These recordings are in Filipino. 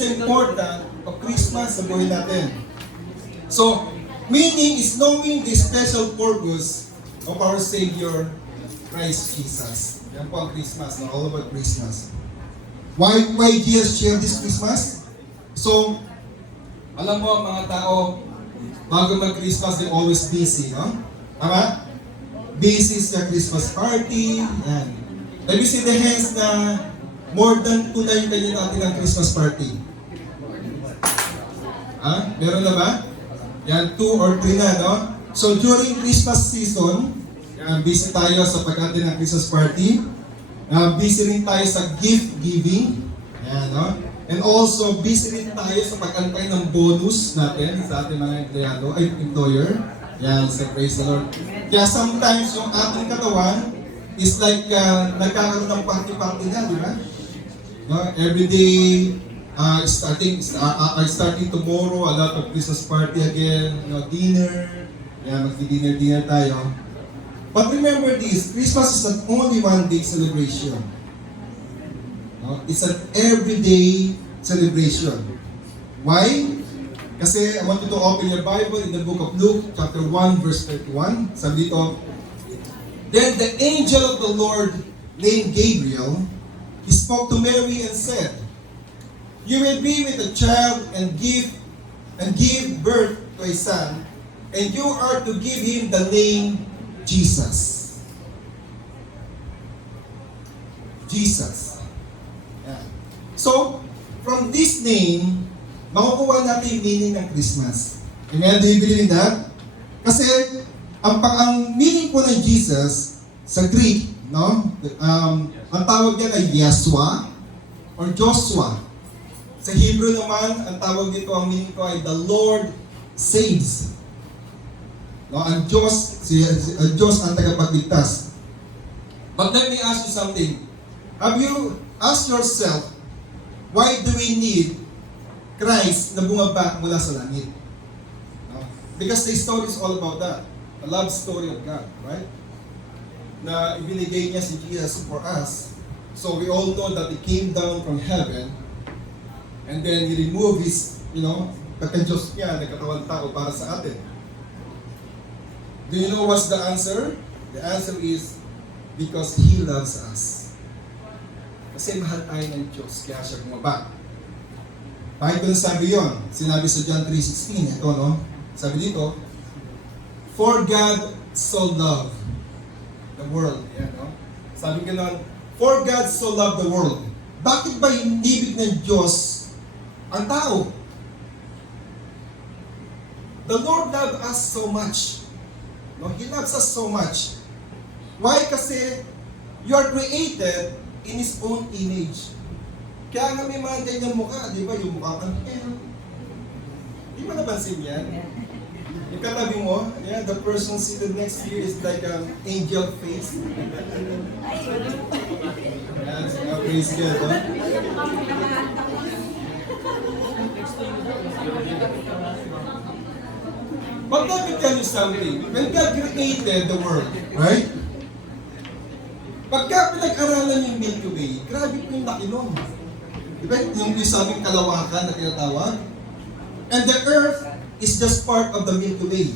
the importance of Christmas sa buhay natin? So, meaning is knowing the special purpose of our Savior, Christ Jesus. Yan po ang Christmas, no? All about Christmas. Why Jesus share this Christmas? So, alam mo, mga tao, bago mag-Christmas, they're always busy, no? Tama? Busy sa Christmas party. Yan. Let me see the hands na more than 2 na yung kanya natin ang Christmas party. Meron na ba? Yan, 2 or 3 na, no? So, during Christmas season, yan, busy tayo sa pag-attend ng Christmas party. Busy rin tayo sa gift giving. Yan, no? And also, busy rin tayo sa pag-antay ng bonus natin sa ating mga employer. Yan, sa praise the Lord. Kaya sometimes yung ating katawan is like nagkakaroon ng party-party na, di ba? No? Every day, starting tomorrow, a lot of Christmas party again, dinner. Yan, magdi-dinner tayo. But remember this, Christmas is not only one day celebration. No? It's an everyday celebration. Why? Kasi I want you to open your Bible in the book of Luke, chapter 1, verse 31. Sabi dito, then the angel of the Lord, named Gabriel, he spoke to Mary and said, you will be with a child and give birth to a son, and you are to give him the name Jesus. Jesus. Yeah. So, from this name, makukuha natin yung meaning ng Christmas. Amen? Do you believe in that? Kasi, ang meaning po ng Jesus, sa Greek, no? Ang tawag niya ay Yeshua or Joshua. Sa Hebrew naman, ang tawag dito, ang meaning ko ay the Lord saves. No, ang Diyos ang tagapagligtas. But let me ask you something. Have you asked yourself, why do we need Christ na bumaba mula sa langit? No? Because the story is all about that. The love story of God, right? Na ibinigay niya si Jesus for us. So we all know that He came down from heaven and then He removed His, pagka-Diyos niya, nagkatawang tao para sa atin. Do you know what's the answer? The answer is because He loves us. Kasi mahal tayo ng Diyos, kaya siya bumaba. Bakit ko nasabi yun? Sinabi sa John 3:16, ito, no? Sabi dito, for God so loved the world. Yan, no? Sabi ko nun, for God so loved the world. Bakit ba inibig ng Diyos ang tao? The Lord loved us so much. No, He loves us so much. Why? Kasi you are created in His own image. Kaya nga may mga ganyang mukha, di ba? Yung mukha kang di mo napansin yan? Yung katabi mo, the person seated next to you is like an angel face. Praise God, huh? But let me tell you something. When God created the world, right? Pagka pinag-aralan yung Milky Way, grabe po yung laki nun. Diba? Yung sabing kalawakan na tinatawag. And the Earth is just part of the Milky Way.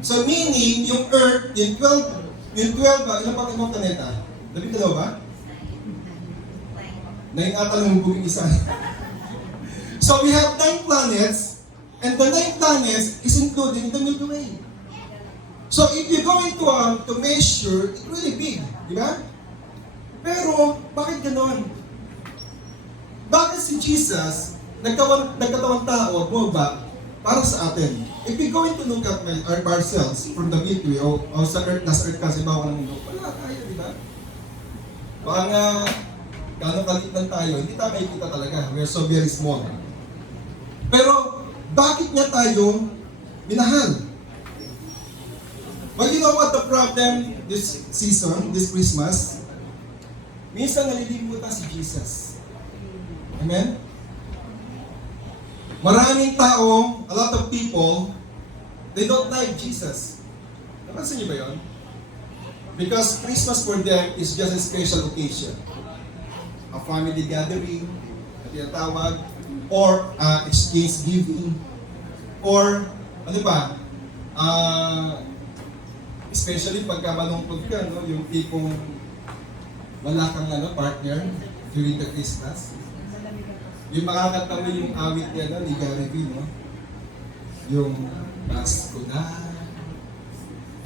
So meaning, yung Earth, yung 12 ba? Ilan pang ibang planeta? 12 ba? 9 ata lang yung buwing isa. So we have 9 planets, and the 9 planets is included in the Milky Way. So if you go into to measure, it's really big, di ba? Pero, bakit ganon? Bakit si Jesus, nagkatawang tao, bumaba, para sa atin? If we go into look at ourselves from the Milky Way, o sa Earth, nasa Earth kasi ba ng mundo, wala tayo, di ba? Baka nga, gano'ng kalit lang tayo, hindi tayo makikita talaga. We're so very small. Pero, bakit niya tayo minahal? But you know what the problem this season, this Christmas? Minsan nalilimutan si Jesus. Amen? Maraming tao, a lot of people, they don't like Jesus. Napansin niyo ba yun? Because Christmas for them is just a special occasion. A family gathering, na tinatawag, or exchange giving, or ano ba, especially pagka malungkot ka, no? Yung tipong wala kang partner during the Christmas. Yung makakanta mo yung awit niya ni Gary V, no? Yung Pasko na,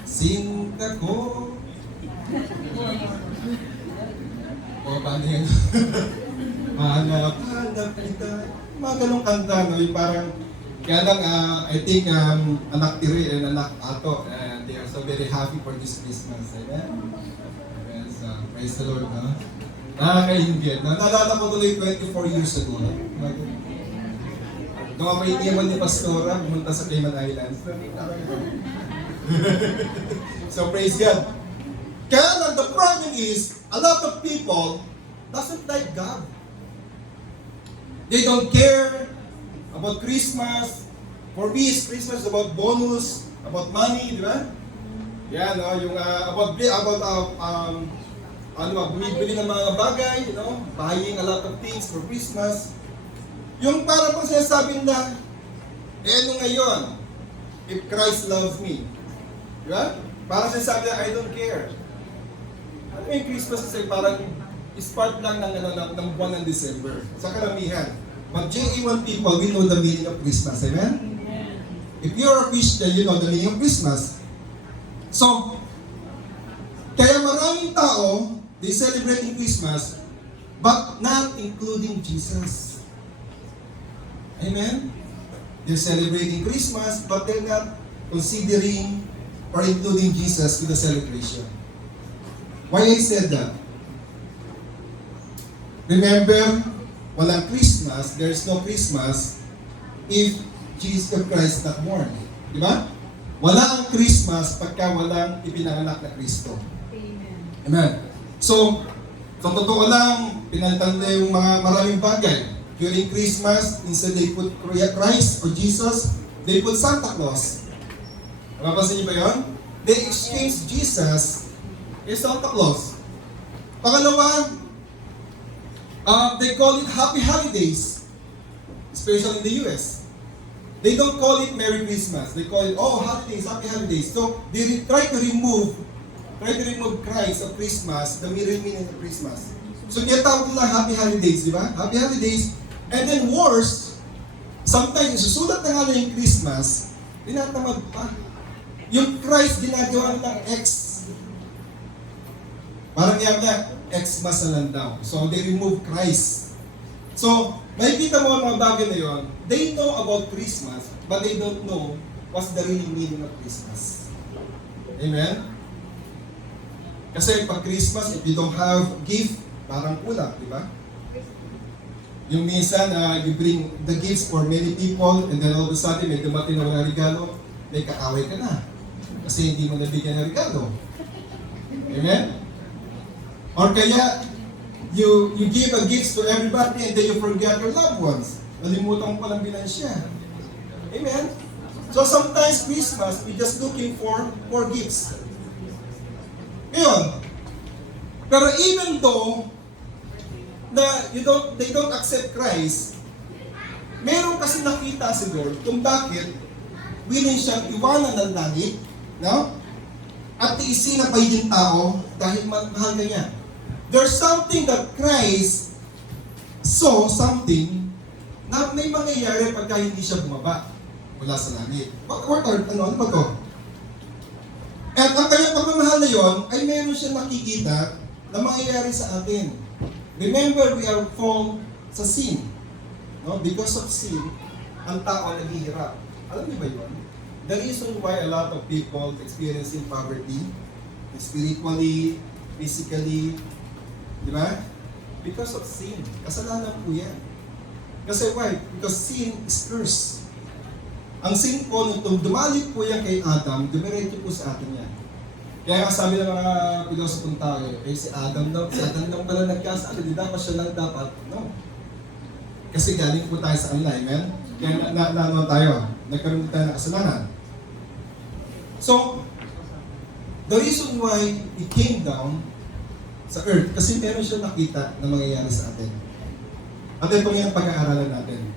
sinta ko. O paano yun? Hanap kita. Mga ganong kanta, no? Yung parang, kaya lang, I think, anak tiri and anak ato, and they are so very happy for this Christmas. Amen? Amen. So, praise the Lord, no? Nakakaingit. Naalala ko tuloy 24 years ago. Nung ako iniwan ni Pastora, pumunta sa Cayman Islands. So praise God. Kaya lang, the problem is, a lot of people doesn't like God. They don't care about Christmas. For me, Christmas is about bonus, about money, di ba? Yan, no? Yung bumibili ng mga bagay, buying a lot of things for Christmas. Yung para pang sinasabi na, ano ngayon, if Christ loves me. Di ba? Parang sinasabi na, I don't care. Ano yung Christmas kasi parang is part lang ng buwan ng December. Sa karamihan. But J.E.1 people, we know the meaning of Christmas. Amen? If you're a Christian, you know the meaning of Christmas. So, kaya maraming tao, they celebrating Christmas, but not including Jesus. Amen? They're celebrating Christmas, but they're not considering or including Jesus with the celebration. Why I said that? Remember, walang Christmas, there's no Christmas if Jesus Christ not born. Di ba? Wala ang Christmas pagka walang ipinanganak na Kristo. Amen. So, sa totoo lang, pinantanda yung mga maraming bagay. During Christmas, instead they put Christ or Jesus, they put Santa Claus. Napapansin niyo ba yun? They exchange Jesus is Santa Claus. Pangalawa, they call it Happy Holidays, especially in the US. They don't call it Merry Christmas. They call it, holidays, Happy Holidays. So, they try to remove Christ of Christmas, the real meaning of Christmas. So, tinatawag nila Happy Holidays, di ba? Happy Holidays. And then worse, sometimes, susulat na nga yung Christmas, tinatamad pa. Yung Christ, ginagawa nilang X. Parang yata, Xmas na lang daw. So, they remove Christ. So, makikita mo ang mga bagay na yun, they know about Christmas, but they don't know what's the real meaning of Christmas. Amen? Kasi pag Christmas, if you don't have gift, parang kulang, di ba? Yung minsan, you bring the gifts for many people, and then all of a sudden, may dumating na mga regalo, may kaaway ka na. Kasi hindi mo nabigyan ng regalo. Amen? Or kaya, you give a gift to everybody and then you forget your loved ones. Nalimutan mo palang binansya. Amen? So sometimes Christmas, we just looking for gifts. Ngayon, pero even though na they don't accept Christ, meron kasi nakita si Lord kung bakit willing siyang iwanan ng langit, no? At tiisin na yung tao dahil mahal ka niya. There's something that Christ saw something na may mangyayari pagka hindi siya bumaba mula sa langit. Ano ba to? At ang kanyang pagmamahal na yon ay meron siya nakikita na mangyayari sa atin. Remember, we are fall sa sin. No? Because of sin, ang tao naghihirap. Alam niyo ba yun? The reason why a lot of people experiencing poverty, spiritually, physically, di ba? Because of sin. Kasalanan po yan. Kasi why? Because sin is curse. Ang sin po, nung dumalik po yan kay Adam, dumiretso po sa atin yan. Kaya nga sabi ng mga pilosopong tao, si Adam daw pala nagkasala, di dapat siya lang dapat. No. Kasi galing po tayo sa kanila, amen? Kaya nagkaroon tayo ng kasalanan. So, the reason why He came down sa earth, kasi meron siya nakita na mangyayari sa atin. At ito yung pag-aaralan natin.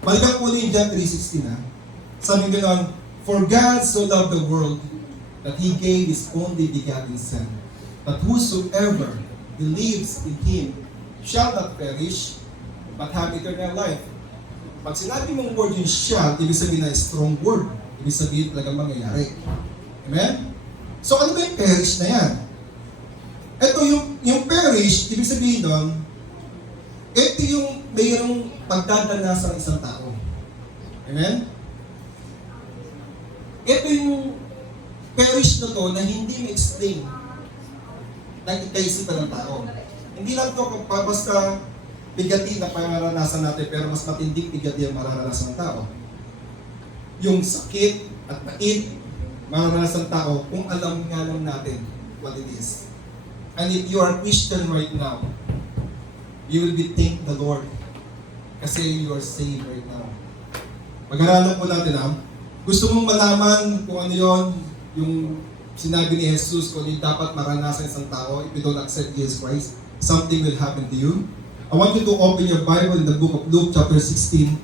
Balikan po ni John 3:16 ha. Sabi gano'n, "For God so loved the world that He gave His only begotten Son, that whosoever believes in Him shall not perish, but have eternal life." Pag sinabi mong word yung shall, ibig sabihin na strong word. Ibig sabihin talagang mangyayari. Amen? So ano ba yung perish na yan? Ito yung perish, ibig sabihin doon, ito yung mayroong pagdadanas ng isang tao. Amen? Ito yung perish na to na hindi ma-explain ng ikaisipan ng tao. Hindi lang ito basta bigati na mararanasan natin, pero mas matinding bigati ang mararanasan ng tao. Yung sakit at pait, mararanasan ng tao kung alam nga lang natin what it is. And if you are Christian right now, you will be thank the Lord kasi you are saved right now. Mag-aralan po natin gusto mong malaman kung ano yon, yung sinabi ni Jesus, kung hindi dapat maranasan isang tao if you don't accept Jesus Christ, something will happen to you. I want you to open your Bible in the book of Luke chapter 16,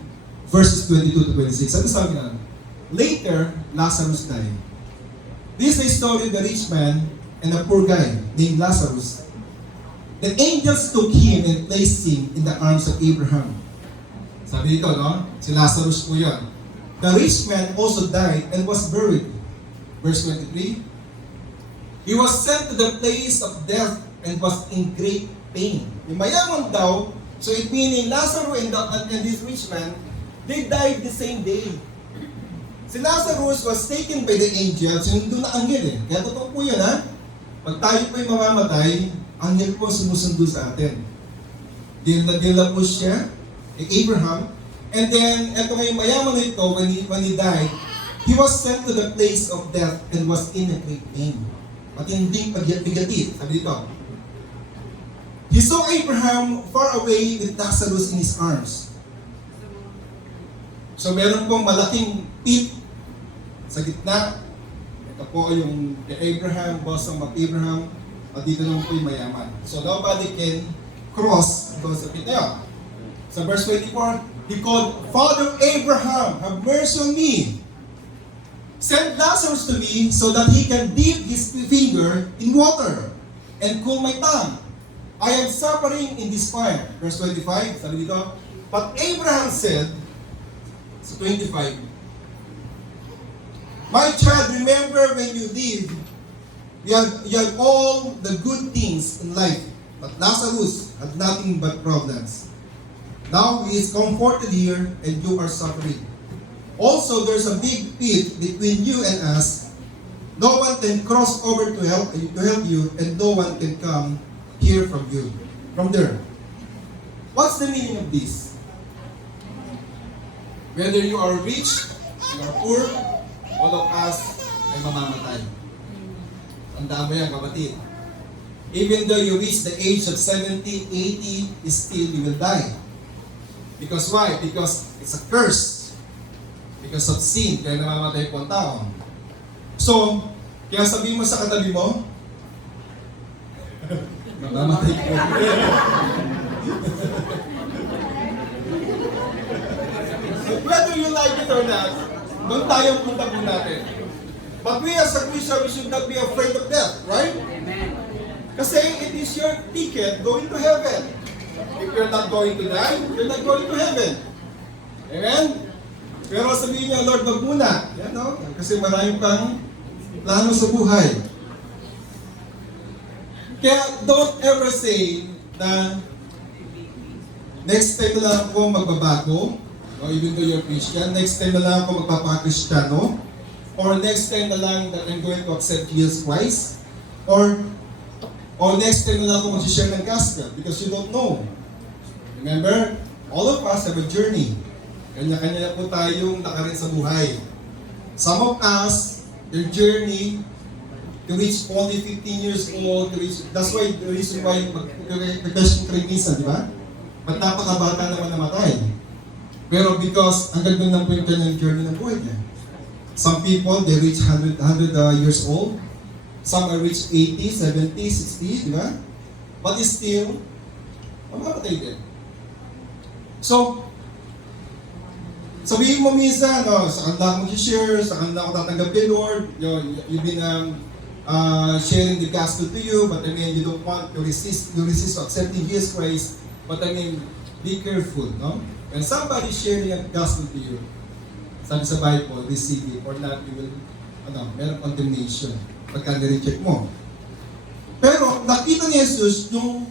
verses 22 to 26. Ano sabi na? Later, Lazarus died. This is the story of the rich man and a poor guy named Lazarus. The angels took him and placed him in the arms of Abraham. Sabi dito, no? Si Lazarus po yun. The rich man also died and was buried. Verse 23. He was sent to the place of death and was in great pain. Yung mayaman daw, so it meaning Lazarus and this rich man, they died the same day. Si Lazarus was taken by the angels, yung doon na anghel Kaya totoo po yan Pag tayo po'y mamamatay, anghel po sumusundo sa atin. Dinadala po siya kay Abraham. And then, eto nga yung mayaman nito, when he died, he was sent to the place of death and was in a great pain. Matinding pagbigati. Sabi dito, he saw Abraham far away with Lazarus in his arms. So meron pong malaking pit sa gitna. Ito po yung Abraham, bosom of Abraham, at dito naman po yung mayaman. So nobody can cross doon sa pit na yun. Sa verse 24, he called, "Father Abraham, have mercy on me. Send Lazarus to me so that he can dip his finger in water and cool my tongue. I am suffering in this fire." Verse 25, sabi dito, "But Abraham said," sa 25, "My child, remember when you lived, you had all the good things in life, but Lazarus had nothing but problems. Now he is comforted here and you are suffering. Also, there's a big pit between you and us. No one can cross over to help you, and no one can come here from there." What's the meaning of this? Whether you are rich, you are poor, all of us ay mamamatay. Tandaan mo yan, kapatid. Even though you reach the age of 70, 80, still you will die. Because why? Because it's a curse. Because of sin, kaya namamatay po ang tao. So, kaya sabihin mo sa katabi mo, mamamatay ko. Whether you like it or not, doon tayo punta po natin. But we as a Christian, we should not be afraid of death, right? Amen. Kasi it is your ticket going to heaven. If you're not going to die, you're not going to heaven. Amen? Pero sabihin niya, "Lord, wag muna." Yan, no? Kasi maraming pang plano sa buhay. Kaya don't ever say na next time na lang ako magbabago, even though you're Christian, next time na lang ako magpapaka-Kristiyano, or next time na lang that I'm going to accept Jesus Christ, or next time na lang ako mag-share ng gospel, because you don't know. Remember, all of us have a journey. Kanya-kanya na po tayong nakarin sa buhay. Some of us, their journey to reach only 15 years old, that's why the reason why mag-question kayo minsan, di ba? Ba't napakabata naman namatay? Pero because ang ganda lang po yung kanyang journey ng buhay niya. Some people, they reach 100 years old. Some are reach 80, 70, 60, di ba? But still, mamamatay din. So, Sabihin mo minsan, sa kanila ako mag-share, sa kanila ako tatanggap kay Lord, you've been sharing the gospel to you, but I mean, you don't want to resist accepting Jesus Christ, but I mean, be careful, no? When somebody sharing a gospel to you, sabi sa Bible, receive it, or not, you will, meron condemnation pagka nireject mo. Pero nakita ni Jesus yung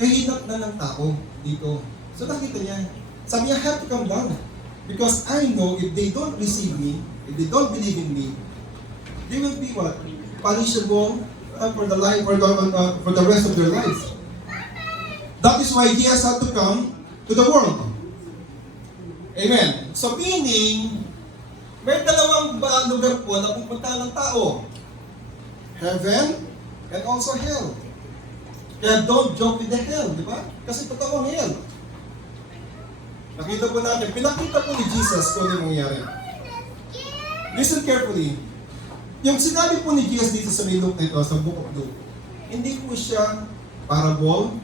kahinat na ng tao dito. So nakita niya, sabi niya, I have to come down. Because I know if they don't receive me, if they don't believe in me, they will be what? Punishable for the life for the rest of their lives. That is why Jesus had to come to the world. Amen. So meaning, may dalawang lugar po na pupunta ng tao. Heaven and also hell. Kaya don't joke with the hell, di ba? Kasi totoo ang hell. Nakita po natin, pinakita po ni Jesus kung ano mangyayari. Listen carefully. Yung sinabi po ni Jesus dito sa may Luke na ito, sa Book of Luke, hindi po siya parable.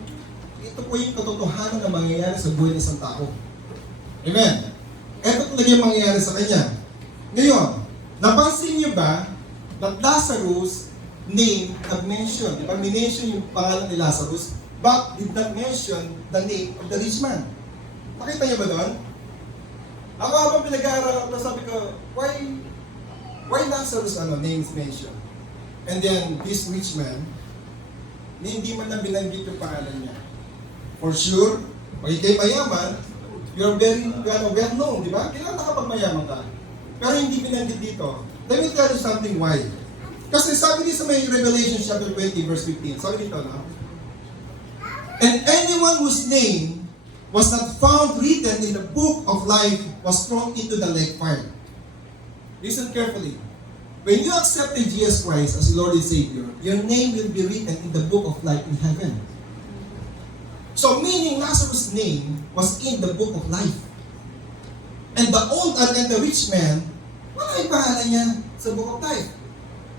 Ito po yung katotohanan na mangyayari sa buhay ng isang tao. Amen. Ito talaga yung mangyayari sa kanya. Ngayon, napansin niyo ba that Lazarus' name had mentioned? Di ba, minention yung pangalan ni Lazarus, but did not mention the name of the rich man. Nakita niyo ba doon? Ako habang pinag-aaral ako, sabi ko, why Lazarus name is mentioned? And then, this rich man, hindi man lang binanggit yung pangalan niya. For sure, pag ikay mayaman, you're very well known, di ba? Kailangan nakapagmayaman ka. Pero hindi binanggit dito. Let me tell you something why. Kasi sabi dito sa may Revelation chapter 20, verse 15, sabi dito, no? And anyone whose name was not found written in the book of life was thrown into the lake fire. Listen carefully. When you accepted Jesus Christ as Lord and Savior, your name will be written in the book of life in heaven. So meaning Lazarus' name was in the book of life. And the old and the rich man, wala yung pangalan niya sa book of life.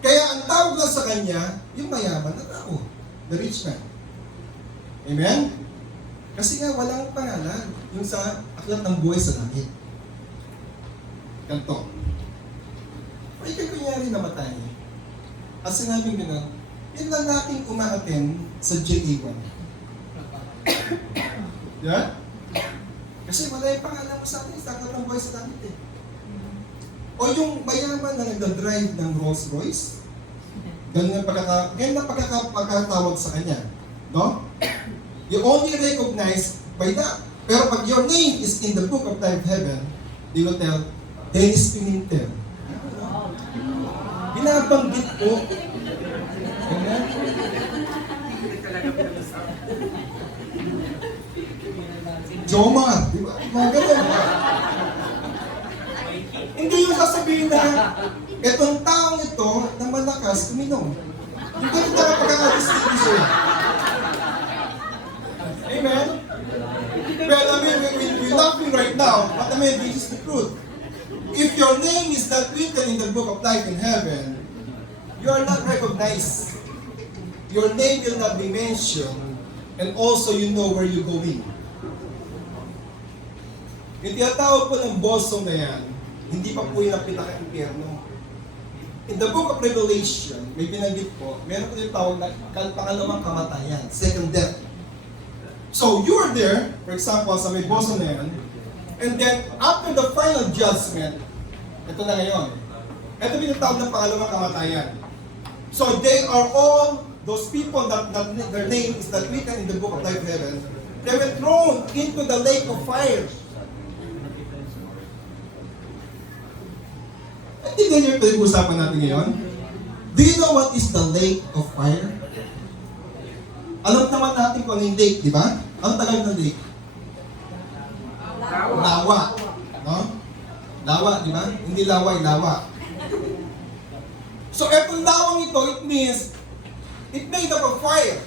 Kaya ang tawag lang sa kanya, yung mayaman na tao, the rich man. Amen? Kasi nga walang pangalan yung sa aklat ng buhay sa langit. Ganto. Ay kaya kunyari namatay. At sinabing gano'n, yung lalaking umaaten sa JA1. Yeah? Kasi wala yung pangalan mo sa atin sa aklat ng buhay sa langit eh. O yung mayaman na nagdadrive ng Rolls Royce, ganyan na pagkakatawag sa kanya. No? You only recognize by that. Pero pag your name is in the book of life heaven, they will tell, Dennis Pimentel. Binabanggit po. Amen? Jomar. Di ba? Mga ganun. Hindi yung sasabihin na, etong taong ito na malakas, uminom. Hindi ito na pagkakadistinguisher. Amen? Well, I mean, we're laughing right now, but I mean, this is the truth. If your name is not written in the book of life in heaven, you are not recognized. Your name will not be mentioned, and also you know where you're going. Yung tinatawag po ng bosom na yan, hindi pa po yung pinaka-impyerno. In the book of Revelation, may binanggit po, meron po yung tawag na pangalawang kamatayan, second death. So you are there, for example, sa may bosom na yan, and then after the final judgment, ito na ngayon, ito binatawag ng pangalawang kamatayan. So they are all those people that their name is not written in the book of life heaven, they were thrown into the lake of fire. Hindi ganyan yung pinag-uusapan natin ngayon? Do you know what is the lake of fire? Alam naman natin kung ano yung lake, di ba? Ang tagal ng lake? Lawa. No? Lawa, di ba? Hindi laway, lawa. So, etong lawang ito, it means, it made up of fire.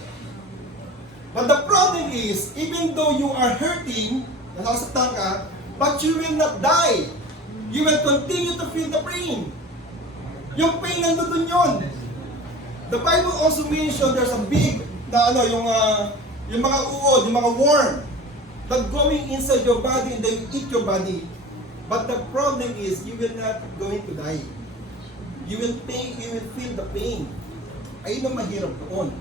But the problem is, even though you are hurting, nasasaktan ka, but you will not die. You will continue to feel the pain. Yung pain nandun yun. The Bible also mentioned there's a big, yung mga uod, yung mga worm, that going inside your body and they eat your body. But the problem is, you will not going to die. You will feel the pain. Ayun ang mahirap doon.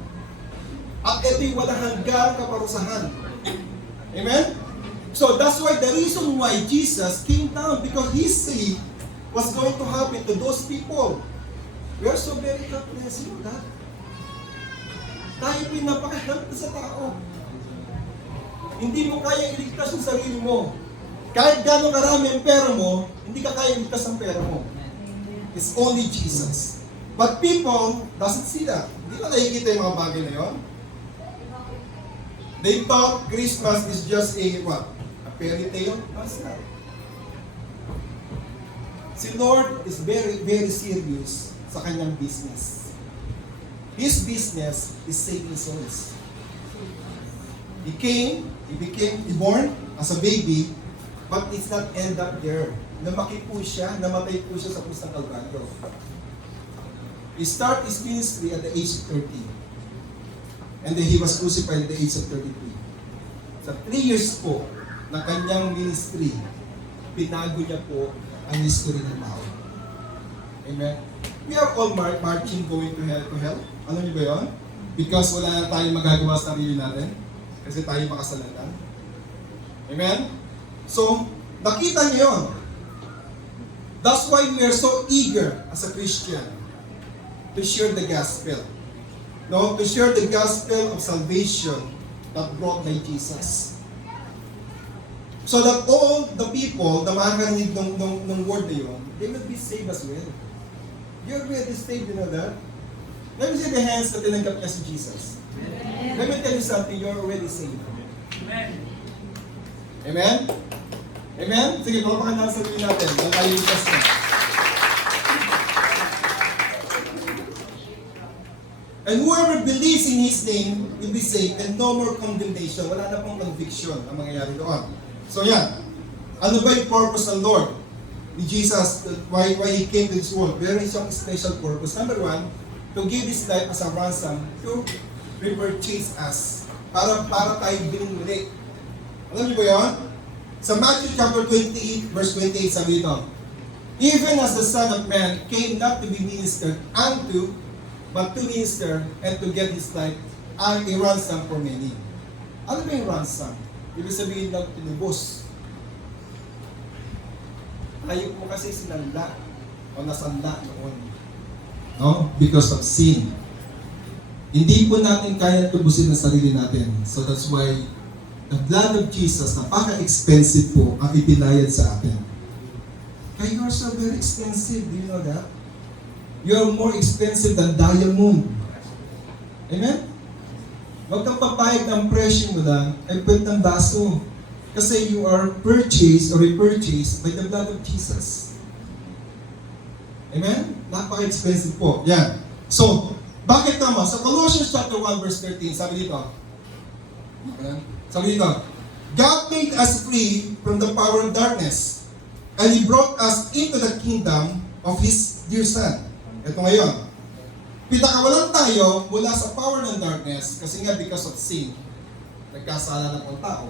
At ito'y walang hanggang kaparusahan. Amen? So that's why the reason why Jesus came down, because He said what's going to happen to those people. We are so very helpless, you know that? Tayo po'y napaka-helpless sa tao. Hindi mo kaya iligtas yung sarili mo. Kahit gano'ng karami ang pera mo, hindi ka kaya iligtas ang pera mo. It's only Jesus. But people doesn't see that. Hindi na nakikita yung mga bagay na yun. They thought Christmas is just a what? A fairy tale? No, it's not. Si Lord is very, very serious sa kanyang business. His business is saving souls. He became born as a baby, but it's not end up there. Namaki po siya, namatay po siya sa krus ng Kalbaryo. He started his ministry at the age of 30. And then he was crucified at the age of 33. Sa 3 years po na kanyang ministry, pinago niya po ang history ng tao. Amen? We are all marching going to hell. Ano niyo ba yun? Because wala na tayong magagawa sa sarili natin. Kasi tayo makasalanan. Amen? So, nakita niyo yun. That's why we are so eager as a Christian to share the gospel. No, to share the gospel of salvation that brought by Jesus. So that all the people na makakarinig ng word na yun, they will be saved as well. You're already saved, you know that? Let me see the hands na tinanggap niya si Jesus. Amen. Let me tell you something, you're already saved. Amen. Amen? Amen? Sige, palapakan na sa sarili natin. Dahil tayo ligtas na. And whoever believes in His name will be saved and no more condemnation. Wala na pong conviction ang mangyayari doon. So yan. Ano ba yung purpose ng Lord? Ni Jesus, why He came to this world? Very some special purpose. Number one, to give His life as a ransom to repurchase us. Para tayo binili. Alam niyo ba yun? Sa Matthew chapter 28, verse 28, sabi ito, even as the Son of Man came not to be ministered unto, but to minister and to get His life a ransom for many. Ano ba yung ransom? Ibig sabihin lang tinubos. Tayo po kasi sinanla o nasanla noon. No? Because of sin. Hindi po natin kaya tubusin ang sarili natin. So that's why the blood of Jesus, napaka-expensive po ang ipinayad sa atin. Kaya you are so very expensive. Do you know that? You are more expensive than diamond. Amen? Huwag kang papayag ng presyo mo lang ay pwede ng baso. Kasi you are purchased or repurchased by the blood of Jesus. Amen? Napaka-expensive po. Yan. So, bakit tama? Sa Colossians chapter 1 verse 13, sabi dito, God made us free from the power of darkness, and He brought us into the kingdom of His dear Son. Ito ngayon, pinakawalan tayo mula sa power ng darkness kasi nga because of sin, nagkasala ng tao.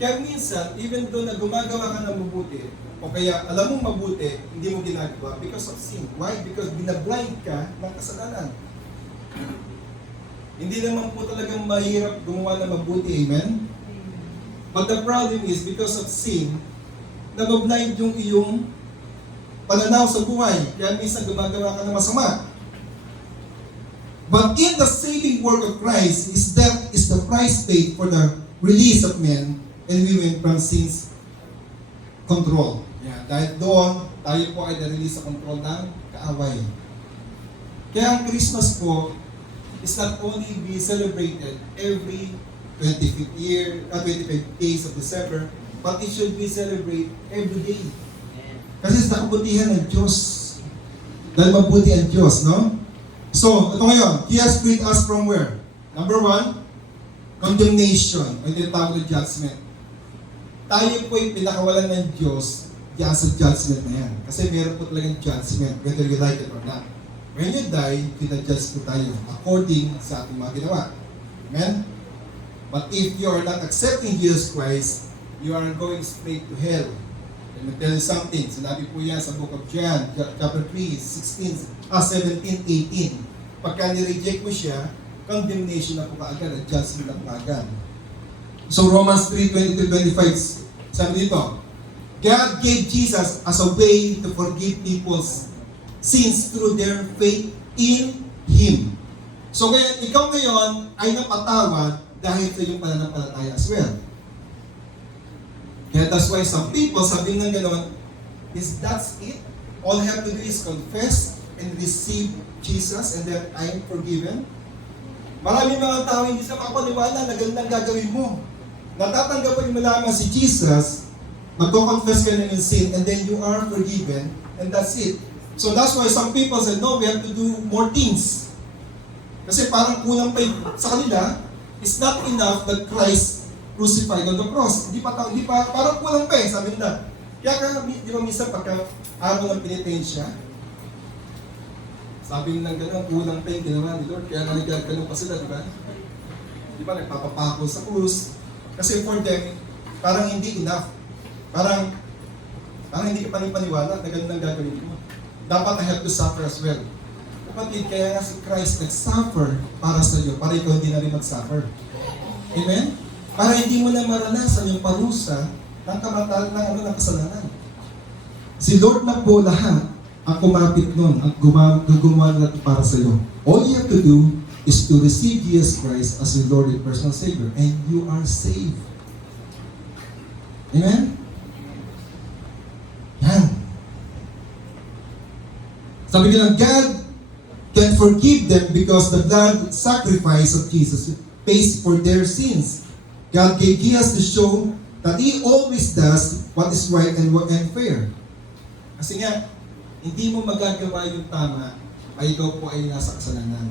Kaya minsan, even though na gumagawa ka ng mabuti, o kaya alam mong mabuti, hindi mo ginagawa because of sin. Why? Because binablind ka ng kasalanan. Hindi naman po talagang mahirap gumawa ng mabuti, amen? But the problem is, because of sin, nabablind yung iyong pananaw sa buhay. Kaya minsan gumagawa ka ng masama. But in the saving work of Christ, His death is the price paid for the release of men, and we went from sin's control. Yeah, dahil doon, tayo po ay na-release sa control ng kaaway. Kaya ang Christmas po is not only be celebrated every 25th days of December, but it should be celebrated every day. Kasi sa kabutihan ng Diyos. Dahil mabuti ang Diyos, no? So, ito ngayon, He has freed us from where? Number 1, condemnation, o yung tinatawag ng judgment. Tayo po ay pinakawalan ng Diyos diyan sa judgment na yan. Kasi meron po talagang judgment, whether you like it or not. When you die, pinajudge po tayo according sa ating mga ginawa. Amen? But if you are not accepting Jesus Christ, you are going straight to hell. Let me tell you something. Sinabi po yan sa book of John, chapter 3, 17, 18. Pagka nireject mo siya, condemnation na po kaagad at judgment na kaagad. So Romans 3, 22-25, sabi dito, God gave Jesus as a way to forgive people's sins through their faith in Him. So ngayon, ikaw ngayon ay napatawad dahil sa iyong pananampalataya as well. Kaya that's why some people sabi ng gano'n, that's it? All I have to do is confess and receive Jesus and then I am forgiven? Maraming mga tao hindi sa makapaniwala na ganun ang gagawin mo. Natatanggapin mo lamang si Jesus, magko-confess ka ng sin and then you are forgiven and that's it. So that's why some people said, no, we have to do more things. Kasi parang kulang pa sa kanila, it's not enough that Christ crucified on the cross. Hindi pa, parang kulang pa sabi nila. Kaya di ba minsan pagka araw ng penitensya, sabi nila gano'n, kulang pa yung ginawa ni Lord, kaya nagagano'n pa sila, di ba? Di ba, nagpapapako sa krus. Kasi for them, parang hindi enough. Parang hindi ka panipaniwala na gano'n ang gagawin mo. Dapat I have to suffer as well. Kapatid, kaya nga si Christ nag-suffer para sa iyo, para ikaw hindi na rin mag-suffer. Amen? Para hindi mo na maranasan yung parusa ng kamatayan ng kasalanan. Si Lord na po lahat ang kumapit nun, ang gumawa na para sa iyo. All you have to do is to receive Jesus Christ as your Lord and personal Savior, and you are saved. Amen? Yan. Sabi nga, God can forgive them because the blood sacrifice of Jesus pays for their sins. God gave Jesus to show that He always does what is right and fair. Kasi nga, hindi mo magagawa yung tama ay ikaw po ay nasa kasalanan.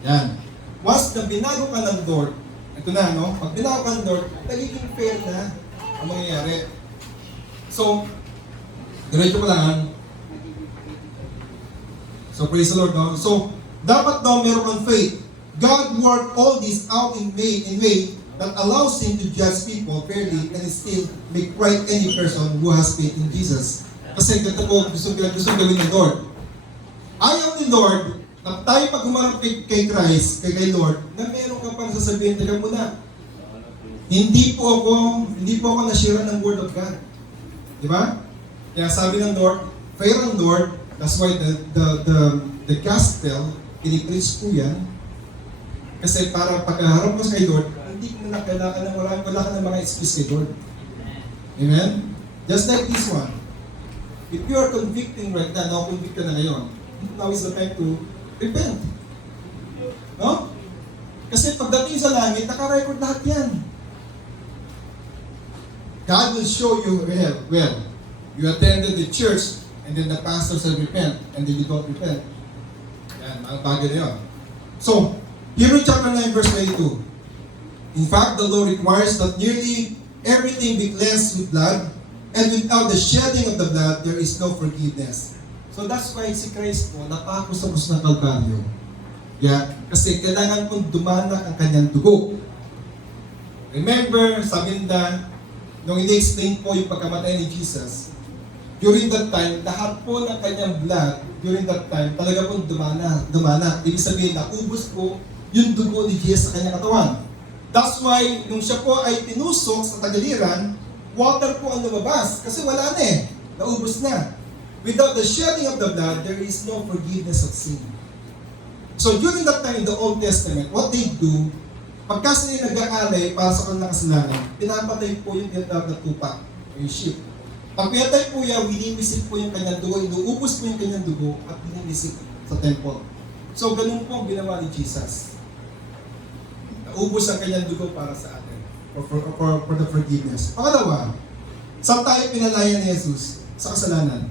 Yan. Once na binago ka ng Lord, ito na, no? Pag binago ka ng Lord, nagiging fair na ang mangyayari. So, diretso ko lang. So, praise the Lord, no? So, dapat daw meron kang faith. God worked all this out in way that allows Him to judge people fairly and still make right any person who has faith in Jesus. Kasi ganito po, gusto gawin ng Lord. Ayaw ni Lord na tayo pag humarap kay Christ, kay Lord, na meron ka pang sasabihin, teka muna, hindi po ako nasira ng Word of God. Di ba? Kaya sabi ng Lord, fair ang Lord, that's why the gospel, pinipreach po yan, kasi para pagkaharap mo kay Lord, hindi mo na kailangan ng wala ka ng mga excuse kay Lord. Amen? Just like this one. If you are convicting right now, convict ka na ngayon, now is the time to repent. No? Kasi pagdating sa langit, naka-record lahat yan. God will show you, well, you attended the church, and then the pastor said repent, and then you don't repent. Yan, mga bagay na yun. So, Hebrews chapter 9, verse 22. In fact, the law requires that nearly everything be cleansed with blood, and without the shedding of the blood, there is no forgiveness. So that's why si Christ po napako sa krus ng Kalbaryo. Yeah? Kasi kailangan pong dumanak ang kanyang dugo. Remember, sabi nila, nung ini-explain po yung pagkamatay ni Jesus, during that time, lahat po ng kanyang blood, during that time, talaga pong dumana. Ibig sabihin, naubos po yung dugo ni Jesus sa kanyang katawan. That's why, nung siya po ay tinusok sa tagiliran, water po ang lumabas. Kasi wala na naubos na. Without the shedding of the blood, there is no forgiveness of sin. So during that time in the Old Testament, what they do, pagka sila nag-aalay para sa kanilang kasalanan, pinapatay po yung tinatawag na tupa, yung sheep. Pag pinatay po yan, winiwisik po yung kanyang dugo, inuubos po yung kanyang dugo at winiwisik sa temple. So ganun po ang ginawa ni Jesus. Naubos ang kanyang dugo para sa atin, for the forgiveness. Pangalawa, saan tayo pinalaya ni Jesus sa kasalanan?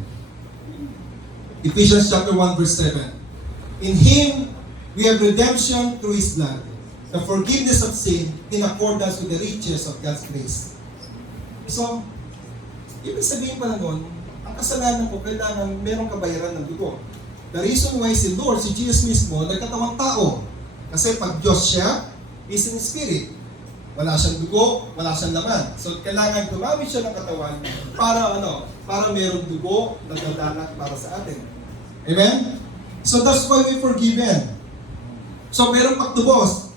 Ephesians chapter 1 verse 7. In Him, we have redemption through His blood, the forgiveness of sin in accordance with the riches of God's grace. So, ibig sabihin pa na nun, ang kasalanan ko kailangan merong kabayaran ng dugo. The reason why si Lord, si Jesus mismo, nagkatawang tao. Kasi pag Diyos siya, is in spirit. Wala siyang dugo, wala siyang laman. So, kailangan gumamit siya ng katawan para para mayroong dugo na dadalak para sa atin. Amen? So, that's why we forgiven. So, mayroong pagtubos.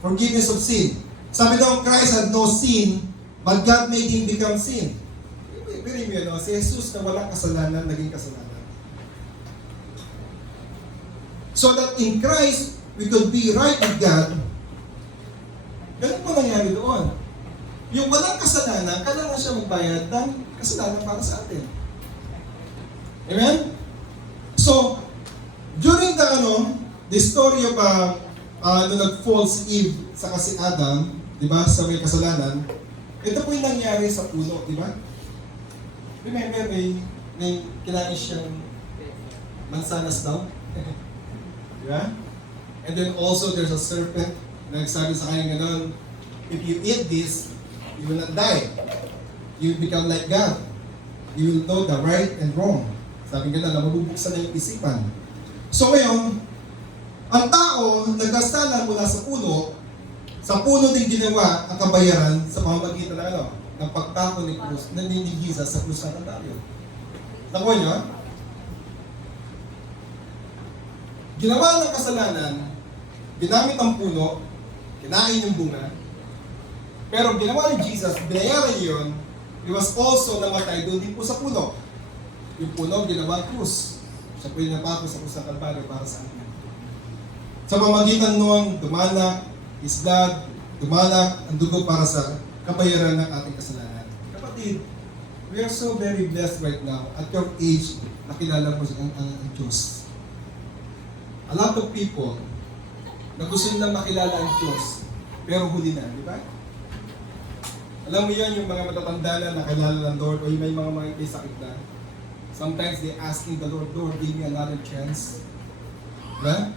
Forgiveness of sin. Sabi daw, Christ had no sin, but God made Him become sin. Pero yun, si Jesus na walang kasalanan, naging kasalanan. So that in Christ, we could be right with God. Ganun po nangyari doon. Yung walang kasalanan, kailangan siya magbayad ng kasalanan para sa atin. Amen? So, during the story of nag-fall si Eve sa si Adam, di ba, sa may kasalanan, ito po yung nangyari sa puno, di ba? Remember, may kinain siyang mansanas daw. Di ba? And then also, there's a serpent na nagsabi sa kanya gano'n, if you eat this, you will not die. You will become like God. You will know the right and wrong. Sabi gano'n, na mabubuksan na yung isipan. So ngayon, ang tao nagkasala mula sa puno din ginawa ang kabayaran sa pamamagitan ng pagtako ni Cruz, ni Jesus sa krus ng Kalbaryo. Nakuha niyo? Ginawa ng kasalanan, ginamit ang puno, kinain yung bunga, pero ginawa ni Jesus, binayaran yun, he was also namatay doon din po sa puno. Yung puno, ginawa krus. Siya po yung napako sa krus ng Kalbaryo para sa atin. Sa pamamagitan noon, dumalak, His blood, dumalak ang dugo para sa kabayaran ng ating kasalanan. Kapatid, we are so very blessed right now. At your age, nakilala mo ang Diyos. A lot of people na gusto nila makilala ang Diyos, pero huli na, di ba? Alam mo yan, yung mga matatanda na nakilala ng Lord, o yung may mga may sakit na, sometimes they asking the Lord, Lord, give me another chance. Diba?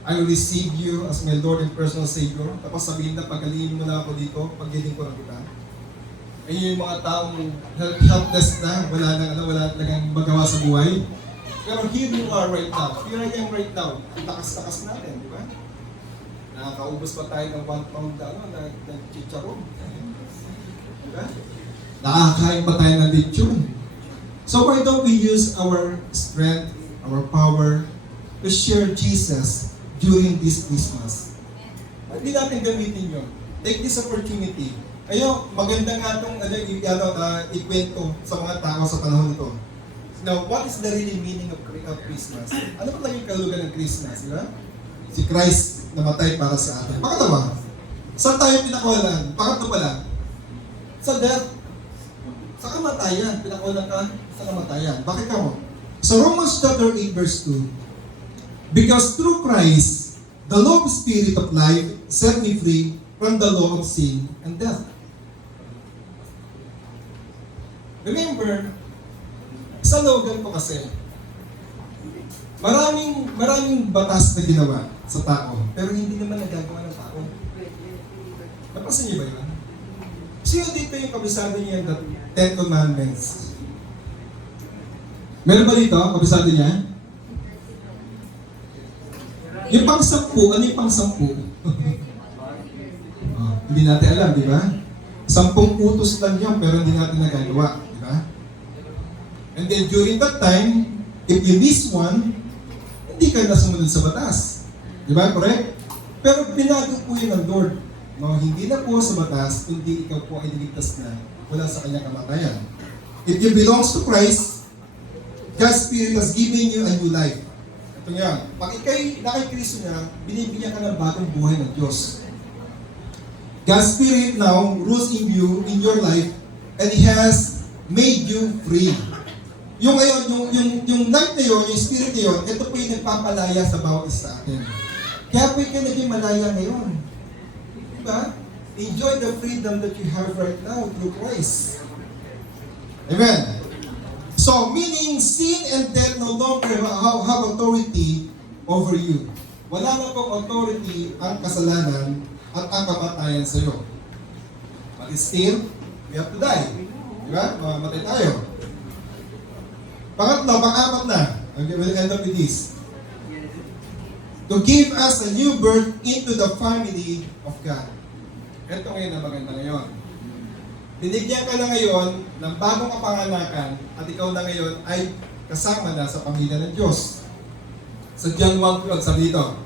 I will receive you as my Lord and personal Savior. Tapos sabihin na, pagalingin mo na ako dito, paggiling ko na kita. Ayun yung mga taong helpless na, wala nang magawa sa buhay. Pero here you are right now. Here I am right now. Ang takas-takas natin, di ba? Nakakaubos pa tayo ng 1 pound na chicharon. Di ba? Nakakain pa tayo ng lechon. So why don't we use our strength, our power, to share Jesus during this Christmas? Hindi natin gamitin yun. Take this opportunity. Maganda nga itong ikwento sa mga tao sa panahon nito. Now, what is the really meaning of Christmas? Ano ba lang yung kahulugan ng Christmas? Diba? Si Christ namatay para sa atin. Pangalawa, saan tayo pinakawalan? Pangatlo pala, sa death. Sa kamatayan. Pinakawalan ka sa kamatayan. Bakit ka mo? So Romans chapter 8 verse 2, because through Christ, the law of Spirit of life set me free from the law of sin and death. Remember, sa Logan po kasi, maraming batas na ginawa sa tao, pero hindi naman nagagawa ng tao. Napasin niyo ba yun? Sino dito yung kabisado niya yung 10 Commandments? Meron ba dito? Kabisado niya? Yung pang-10, ano yung pang-10? Hindi natin alam, di ba? 10 utos lang yun, pero hindi natin nagagawa. Di ba? And then during that time, if you miss one, hindi ka na sumunod sa batas. Di ba? Correct? Pero binago po yun ng Lord. No, hindi na po sa batas, kundi ikaw po ay niligtas na wala sa kanyang kamatayan. If you belongs to Christ, God's Spirit has given you a new life. Ito nga, pag ikay na kay Kristo niya, binibigyan ka ng bagong buhay ng Diyos. God's Spirit now rules in you, in your life, and He has made you free. Yung ngayon, yung life na yun, yung spirit na yun, ito po yung nagpapalaya sa bawat isa sa atin. Kaya po kayo naging malaya ngayon. Diba? Enjoy the freedom that you have right now through Christ. Amen. So, meaning sin and death no longer have authority over you. Wala na pong authority ang kasalanan at ang kamatayan sa iyo. But still, we have to die. Diba? Mamatay tayo. Pangatlo, pang-apat na. We'll end up with this. To give us a new birth into the family of God. Ito ngayon ang maganda ngayon. Binigyan ka na ngayon ng bagong kapanganakan at ikaw na ngayon ay kasama na sa pamilya ng Diyos. Sa John 1:12, sabi dito,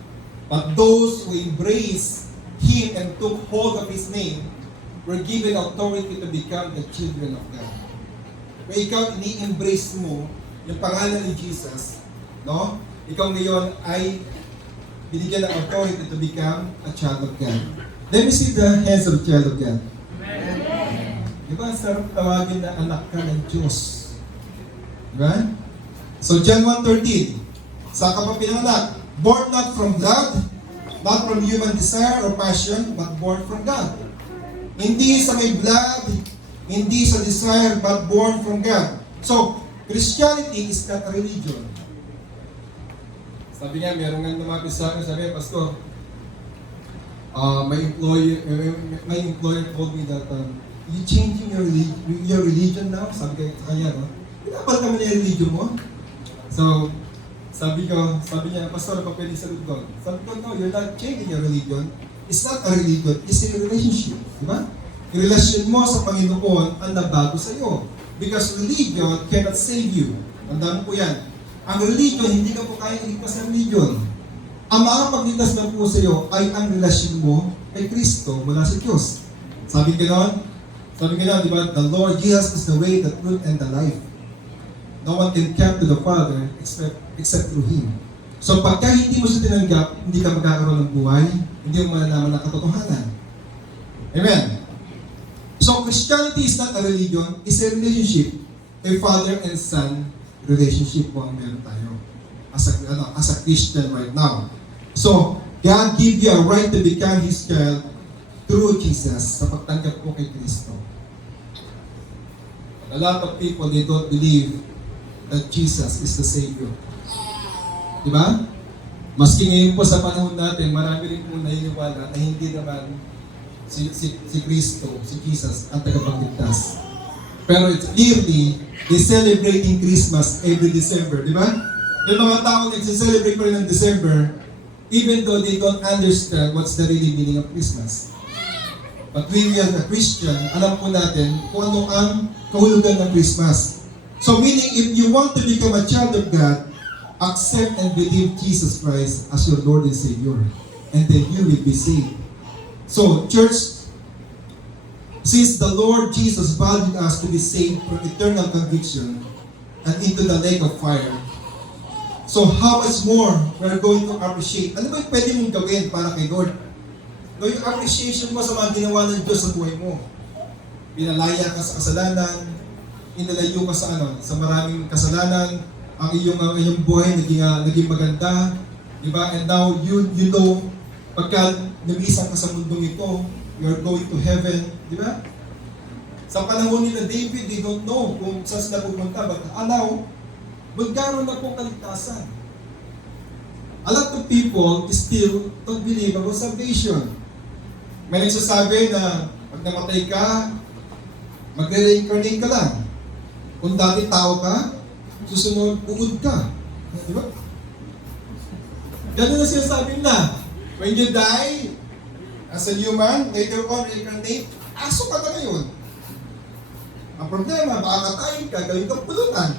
but those who embrace Him and took hold of His name were given authority to become the children of God. Kung ikaw ini-embrace mo yung pangalan ni Jesus, no? Ikaw ngayon ay binigyan ng authority to become a child of God. Let me see the hands of the child of God. Diba, sarap tawagin na anak ka ng Diyos. Diba? So, John 1:13, sa ka pa pinanganak, born not from blood, not from human desire or passion, but born from God. Hindi sa may blood, hindi sa desire, but born from God. So, Christianity is not a religion. Sabi nga, meron nga lumapit sa akin, sabi, Pastor, my employer told me that, you changing your religion now? Sabi ko sa kanya, no? Pinapal kami na yung religion mo? So, sabi niya, Pastor, pa pwede salut doon? Sabi ko, no, you're not changing your religion. It's not a religion, it's a relationship. Diba? Yung relasyon mo sa Panginoon ang nabago sa iyo. Because religion cannot save you. Tandaan mo po yan. Ang religion, hindi ka po kaya iligtas ng religion. Ang makapagligtas na po sa iyo ay ang relasyon mo kay Kristo mula sa Diyos. Sabi ko noon, di ba, the Lord Jesus is the way, the truth, and the life. No one can come to the Father except through Him. So pagka hindi mo siya tinanggap, hindi ka magkakaroon ng buhay, hindi mo malalaman ng katotohanan. Amen. So Christianity is not a religion, it's a relationship. A father and son relationship po ang meron tayo as a Christian right now. So, God give you a right to become His child through Jesus sa pagtanggap po kay Kristo. A lot of people, they don't believe that Jesus is the Savior. Diba? Maski ngayon po sa panahon natin, marami rin po naniniwala na hindi naman si Kristo, si Jesus, ang tagapagligtas. Pero it's clearly, they celebrating Christmas every December, di ba? Yung mga tao nagsi-celebrate pa rin ng December, even though they don't understand what's the really meaning of Christmas. But we as a Christian, alam po natin kung ano ang kahulugan ng Christmas. So meaning, if you want to become a child of God, accept and believe Jesus Christ as your Lord and Savior. And then you will be saved. So, church, since the Lord Jesus valued us to be saved from eternal conviction and into the lake of fire, so how much more we're going to appreciate? Ano ba yung pwede mong gawin para kay Lord? No, yung appreciation mo sa mga ginawa ng Diyos sa buhay mo. Pinalaya ka sa kasalanan, inalayo ka sa maraming kasalanan, ang iyong buhay naging maganda, di ba? And now you know, pagka nag-isa ka sa mundong ito, you're going to heaven, di ba? Sa panahon nila David, they don't know kung saan sila pupunta, but allow, magkaroon na po kaligtasan. A lot of people still don't believe about salvation. May nagsasabi na pag namatay ka, magre-reincarnate ka lang. Kung dati tao ka, susunod, uod ka. Di ba? Ganun na sinasabi na. When you die, as a human, later on, reincarnate, aso ka na ngayon. Ang problema, baka katayin ka, gawin kang pulutan.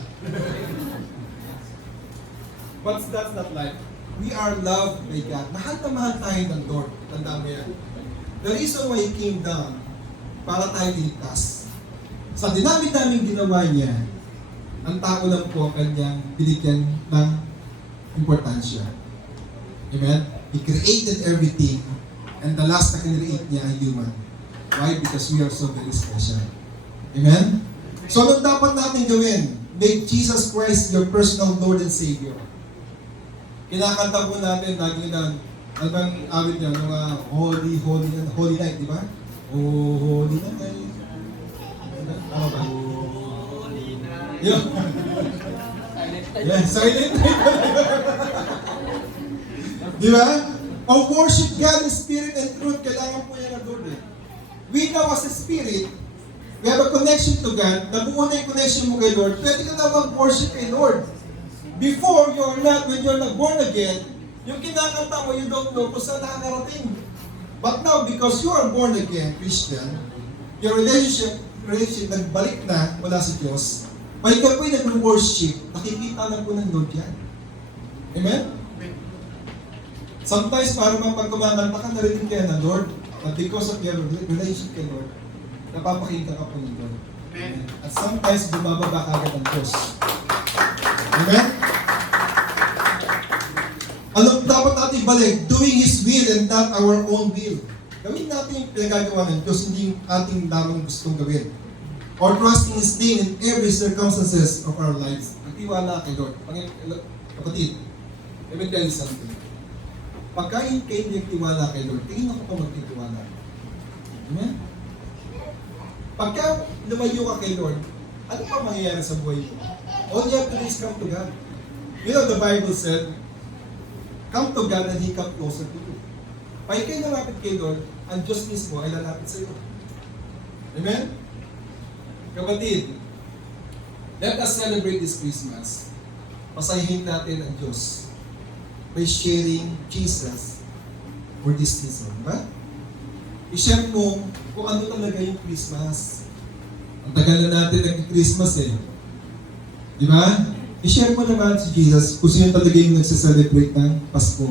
But that's not life. We are loved by God. Mahal na mahal tayo ng Lord. Tandaan mo yan. The reason why He came down, para tayo iligtas. Sa dinami-daming ginawa niya, ang tao lang po kanyang binigyan ng importansya. Amen? He created everything, and the last na kinreate niya ay human. Why? Because we are so very special. Amen? So, anong dapat natin gawin? Make Jesus Christ your personal Lord and Savior. Kinakanta po natin lagi na, ano bang awit niya, mga holy night, di ba? Oh, holy night. Ano ba? Holy night. Yun. Yeah, silent night. Di ba? O worship God in spirit and truth, kailangan po yan na doon eh. We now as a spirit, we have a connection to God, nabuo na yung connection mo kay Lord, pwede ka na mag-worship kay Lord. Before, when you're not born again, yung kinakanta mo, you don't know kung saan nakakarating. But now, because you are born again, Christian, your relationship nagbalik na mula sa Diyos, pag ikaw po'y nag-worship, nakikita na po ng Lord yan. Amen? Sometimes, para pag kumakanta ka, narinig kaya ng Lord, but because of your relationship kay Lord, napapakita ka po ng Lord. Amen. At sometimes, bumababa ka agad ng Diyos. Amen? Ano dapat natin balik? Doing His will and not our own will. Gawin natin yung pinagagawa ng Diyos, hindi yung ating damang gustong gawin. Or trusting His name in every circumstances of our lives. Magtiwala kay Lord. Kapatid, let me tell you something. Pagka kayo nagtiwala kay Lord, tingin ako pa magtitiwala. Amen? Pagka lumayo ka kay Lord, ano pa mangyayari sa buhay mo? All you have to do is come to God. You know, the Bible said, come to God and He come closer to you. Pag kayo nalapit kay Lord, ang Diyos mismo ay lalapit sa iyo. Amen? Kapatid, let us celebrate this Christmas. Pasayahin natin ang Diyos by sharing Jesus for this season. Diba? I-share mo kung ano talaga yung Christmas. Ang tagal na natin nag-Christmas eh. Diba? I-share mo naman si Jesus kung sino talaga yung nagsaselebrate ng Pasko.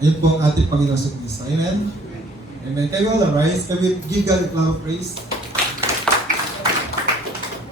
Ayun po ang ating Panginoon sa Kristo. Amen? Amen. Can we all arise? Can we give God a clap of praise?